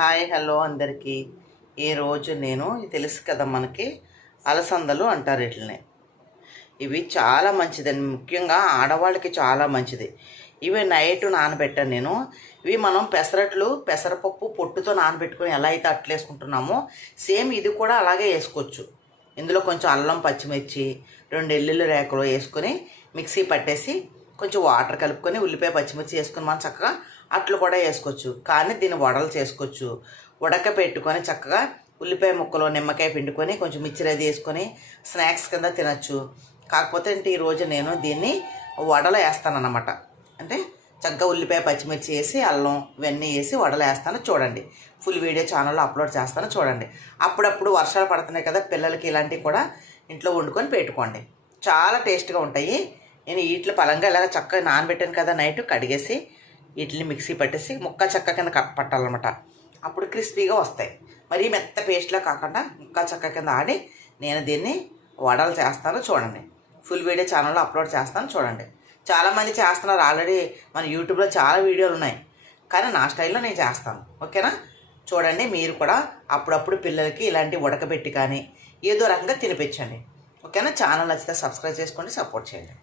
Hi hello అందరికీ. ఈరోజు నేను తెలుసు కదా మనకి అలసందలు అంటారు వీటిని. ఇవి చాలా మంచిదండి, ముఖ్యంగా ఆడవాళ్ళకి చాలా మంచిది. ఇవి నైట్ నానబెట్టాను నేను. ఇవి మనం పెసరపప్పు పొట్టుతో నానబెట్టుకొని ఎలా అయితే అట్లేసుకుంటున్నామో సేమ్ ఇది కూడా అలాగే వేసుకోవచ్చు. ఇందులో కొంచెం అల్లం పచ్చిమిర్చి 2 ఎల్లుల్లి రేకలు వేసుకొని మిక్సీ పట్టేసి కొంచెం వాటర్ కలుపుకొని ఉల్లిపాయ పచ్చిమిర్చి వేసుకొని మనం చక్కగా అట్లు కూడా వేసుకోవచ్చు. కానీ దీన్ని వడలు చేసుకోవచ్చు. ఉడకపెట్టుకొని చక్కగా ఉల్లిపాయ ముక్కలు నిమ్మకాయ పిండుకొని కొంచెం మిక్చర్ అది వేసుకొని స్నాక్స్ కింద తినచ్చు. కాకపోతే అంటే ఈరోజు నేను దీన్ని వడలు వేస్తానన్నమాట. అంటే చక్కగా ఉల్లిపాయ పచ్చిమిర్చి వేసి అల్లం ఇవన్నీ వేసి వడలు వేస్తాను. చూడండి, ఫుల్ వీడియో ఛానల్లో అప్లోడ్ చేస్తాను, చూడండి. అప్పుడప్పుడు వర్షాలు పడుతున్నాయి కదా, పిల్లలకి ఇలాంటివి కూడా ఇంట్లో వండుకొని పెట్టుకోండి, చాలా టేస్ట్గా ఉంటాయి. నేను వీటిలో పలంగా ఇలాగ చక్కగా నానబెట్టాను కదా, నైట్ కడిగేసి వీటిని మిక్సీ పట్టేసి ముక్క చెక్క కింద పట్టాలన్నమాట. అప్పుడు క్రిస్పీగా వస్తాయి. మరీ మెత్త పేస్ట్లో కాకుండా ముక్క చెక్క కింద ఆడి నేను దీన్ని వడలు చేస్తాను, చూడండి. ఫుల్ వీడియో ఛానల్లో అప్లోడ్ చేస్తాను, చూడండి. చాలామంది చేస్తున్నారు ఆల్రెడీ, మన యూట్యూబ్లో చాలా వీడియోలు ఉన్నాయి. కానీ నా స్టైల్లో నేను చేస్తాను, ఓకేనా? చూడండి, మీరు కూడా అప్పుడప్పుడు పిల్లలకి ఇలాంటి ఉడకబెట్టి కానీ ఏదో రకంగా తినిపించండి, ఓకేనా? ఛానల్ నచ్చితే సబ్స్క్రైబ్ చేసుకోండి, సపోర్ట్ చేయండి.